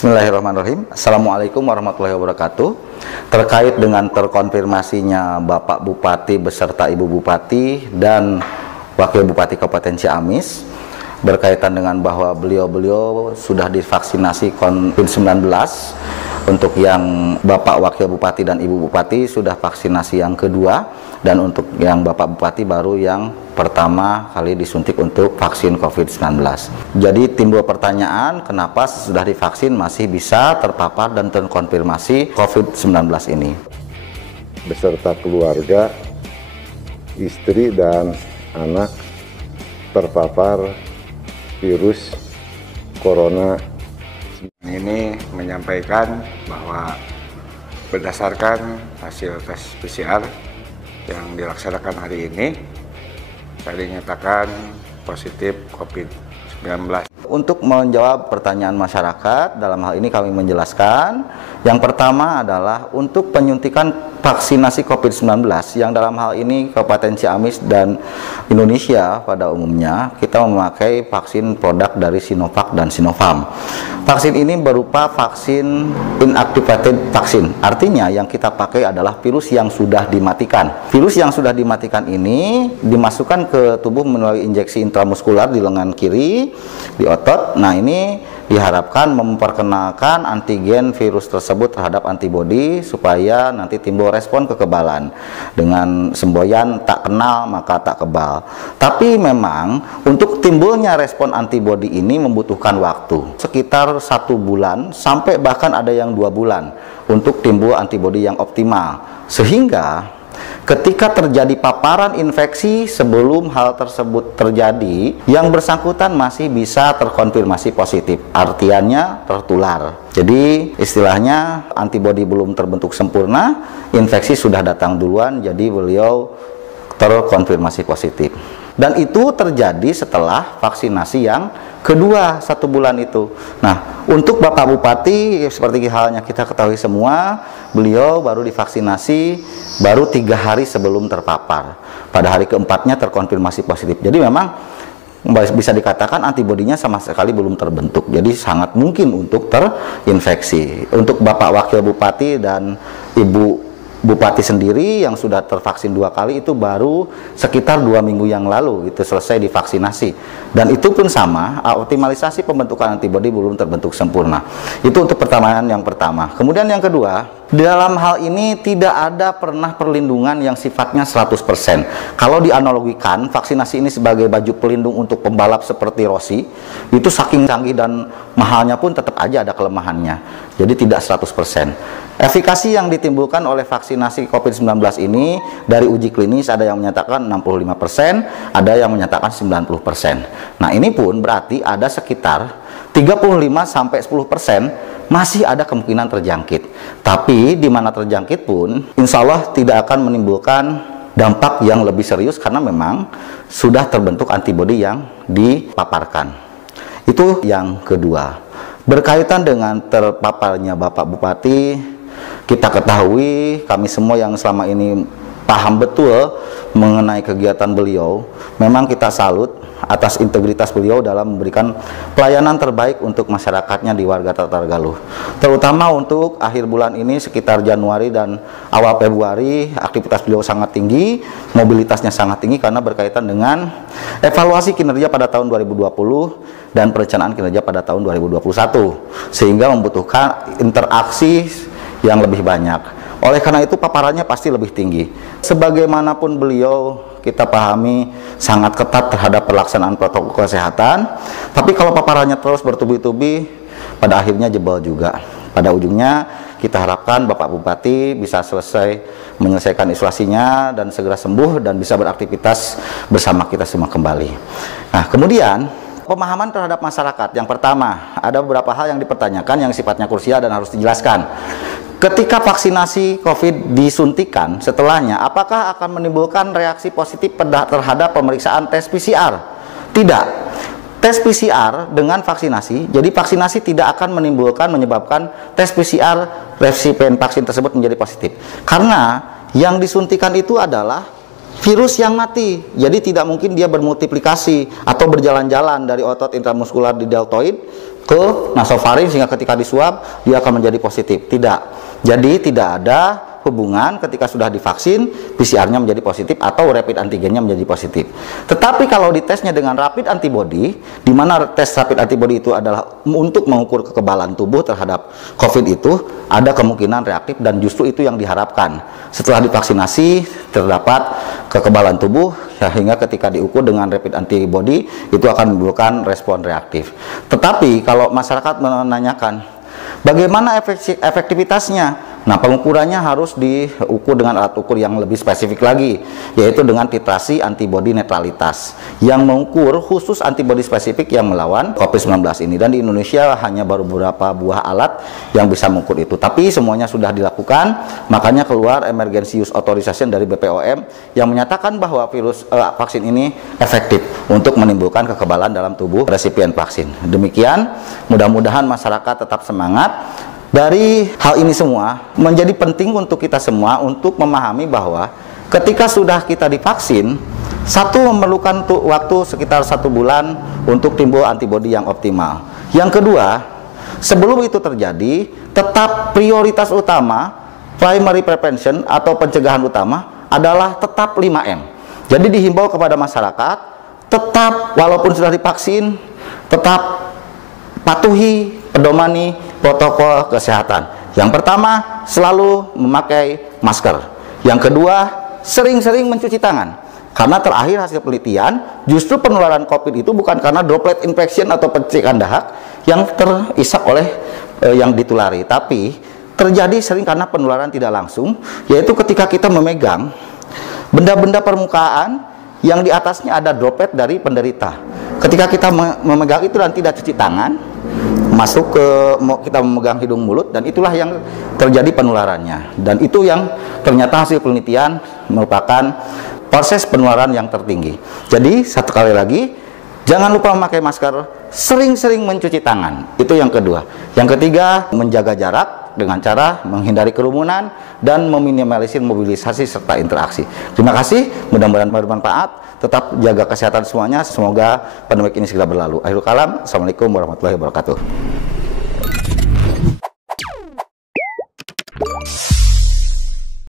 Bismillahirrahmanirrahim. Assalamualaikum warahmatullahi wabarakatuh. Terkait dengan terkonfirmasinya Bapak Bupati beserta Ibu Bupati dan Wakil Bupati Kabupaten Ciamis berkaitan dengan bahwa beliau-beliau sudah divaksinasi COVID-19. Untuk yang Bapak Wakil Bupati dan Ibu Bupati sudah vaksinasi yang kedua, dan untuk yang Bapak Bupati baru yang pertama kali disuntik untuk vaksin COVID-19. Jadi timbul pertanyaan, kenapa sudah divaksin masih bisa terpapar dan terkonfirmasi COVID-19 ini? Beserta keluarga, istri dan anak terpapar virus corona. Ini menyampaikan bahwa berdasarkan hasil tes PCR yang dilaksanakan hari ini, saya dinyatakan positif COVID-19. Untuk menjawab pertanyaan masyarakat, dalam hal ini kami menjelaskan, yang pertama adalah untuk penyuntikan vaksinasi COVID-19 yang dalam hal ini Kabupaten Ciamis dan Indonesia pada umumnya kita memakai vaksin produk dari Sinovac dan Sinopharm. Vaksin ini berupa vaksin inactivated vaksin, artinya yang kita pakai adalah virus yang sudah dimatikan. Virus yang sudah dimatikan ini dimasukkan ke tubuh melalui injeksi intramuskular di lengan kiri, di otot. Nah, ini diharapkan memperkenalkan antigen virus tersebut terhadap antibodi supaya nanti timbul respon kekebalan dengan semboyan tak kenal maka tak kebal. Tapi memang untuk timbulnya respon antibodi ini membutuhkan waktu sekitar 1 bulan sampai bahkan ada yang 2 bulan untuk timbul antibodi yang optimal, sehingga ketika terjadi paparan infeksi sebelum hal tersebut terjadi, yang bersangkutan masih bisa terkonfirmasi positif, artinya tertular. Jadi istilahnya antibodi belum terbentuk sempurna, infeksi sudah datang duluan, jadi beliau terkonfirmasi positif. Dan itu terjadi setelah vaksinasi yang kedua 1 bulan itu. Nah, untuk Bapak Bupati seperti halnya kita ketahui semua, beliau baru divaksinasi baru 3 hari sebelum terpapar. Pada hari keempatnya terkonfirmasi positif. Jadi memang bisa dikatakan antibodinya sama sekali belum terbentuk. Jadi sangat mungkin untuk terinfeksi. Untuk Bapak Wakil Bupati dan Ibu Bupati sendiri yang sudah tervaksin 2 kali itu baru sekitar 2 minggu yang lalu itu selesai divaksinasi, dan itu pun sama, optimalisasi pembentukan antibodi belum terbentuk sempurna. Itu untuk pertanyaan yang pertama. Kemudian yang kedua, dalam hal ini tidak ada pernah perlindungan yang sifatnya 100%. Kalau dianalogikan vaksinasi ini sebagai baju pelindung untuk pembalap seperti Rossi, itu saking canggih dan mahalnya pun tetap aja ada kelemahannya. Jadi tidak 100%. Efikasi yang ditimbulkan oleh vaksinasi COVID-19 ini dari uji klinis ada yang menyatakan 65%, ada yang menyatakan 90%. Nah, ini pun berarti ada sekitar 35-10% masih ada kemungkinan terjangkit. Tapi di mana terjangkit pun insya Allah tidak akan menimbulkan dampak yang lebih serius karena memang sudah terbentuk antibodi yang dipaparkan. Itu yang kedua. Berkaitan dengan terpaparnya Bapak Bupati, kita ketahui, kami semua yang selama ini paham betul mengenai kegiatan beliau, memang kita salut atas integritas beliau dalam memberikan pelayanan terbaik untuk masyarakatnya di warga Tatargaluh. Terutama untuk akhir bulan ini sekitar Januari dan awal Februari, aktivitas beliau sangat tinggi, mobilitasnya sangat tinggi karena berkaitan dengan evaluasi kinerja pada tahun 2020 dan perencanaan kinerja pada tahun 2021, sehingga membutuhkan interaksi yang lebih banyak. Oleh karena itu paparannya pasti lebih tinggi. Sebagaimanapun beliau kita pahami sangat ketat terhadap pelaksanaan protokol kesehatan, tapi kalau paparannya terus bertubi-tubi, pada akhirnya jebol juga. Pada ujungnya kita harapkan Bapak Bupati bisa selesai menyelesaikan isolasinya dan segera sembuh dan bisa beraktivitas bersama kita semua kembali. Nah, kemudian pemahaman terhadap masyarakat. Yang pertama, ada beberapa hal yang dipertanyakan yang sifatnya krusial dan harus dijelaskan. Ketika vaksinasi COVID disuntikan, setelahnya apakah akan menimbulkan reaksi positif terhadap pemeriksaan tes PCR? Tidak. Tes PCR dengan vaksinasi, jadi vaksinasi tidak akan menyebabkan tes PCR resipien vaksin tersebut menjadi positif. Karena yang disuntikan itu adalah virus yang mati, jadi tidak mungkin dia bermultiplikasi atau berjalan-jalan dari otot intramuskular di deltoid ke nasofaring sehingga ketika disuap dia akan menjadi positif. Tidak. Jadi tidak ada hubungan ketika sudah divaksin PCR-nya menjadi positif atau rapid antigennya menjadi positif. Tetapi kalau ditesnya dengan rapid antibody, di mana tes rapid antibody itu adalah untuk mengukur kekebalan tubuh terhadap COVID itu, ada kemungkinan reaktif dan justru itu yang diharapkan. Setelah divaksinasi terdapat kekebalan tubuh sehingga ketika diukur dengan rapid antibody itu akan menimbulkan respon reaktif. Tetapi kalau masyarakat menanyakan bagaimana efektivitasnya? Nah, pengukurannya harus diukur dengan alat ukur yang lebih spesifik lagi, yaitu dengan titrasi antibodi netralitas yang mengukur khusus antibodi spesifik yang melawan COVID-19 ini. Dan di Indonesia hanya baru beberapa buah alat yang bisa mengukur itu. Tapi semuanya sudah dilakukan, makanya keluar emergency use authorization dari BPOM yang menyatakan bahwa vaksin ini efektif untuk menimbulkan kekebalan dalam tubuh resipien vaksin. Demikian, mudah-mudahan masyarakat tetap semangat. Dari hal ini semua menjadi penting untuk kita semua untuk memahami bahwa ketika sudah kita divaksin, satu memerlukan waktu sekitar 1 bulan untuk timbul antibodi yang optimal. Yang kedua, sebelum itu terjadi, tetap prioritas utama, primary prevention atau pencegahan utama adalah tetap 5M. Jadi dihimbau kepada masyarakat, tetap walaupun sudah divaksin, tetap patuhi, pedomani protokol kesehatan. Yang pertama, selalu memakai masker. Yang kedua, sering-sering mencuci tangan. Karena terakhir hasil penelitian, justru penularan COVID itu bukan karena droplet infection atau percikan dahak yang terisap oleh yang ditulari, tapi terjadi sering karena penularan tidak langsung, yaitu ketika kita memegang benda-benda permukaan yang di atasnya ada droplet dari penderita. Ketika kita memegang itu dan tidak cuci tangan, masuk ke kita memegang hidung mulut, dan itulah yang terjadi penularannya. Dan itu yang ternyata hasil penelitian merupakan proses penularan yang tertinggi. Jadi satu kali lagi, jangan lupa memakai masker, sering-sering mencuci tangan. Itu yang kedua. Yang ketiga, menjaga jarak dengan cara menghindari kerumunan dan meminimalisir mobilisasi serta interaksi. Terima kasih, mudah-mudahan bermanfaat. Tetap jaga kesehatan semuanya, semoga pandemi ini segera berlalu. Akhirul kalam, assalamualaikum warahmatullahi wabarakatuh.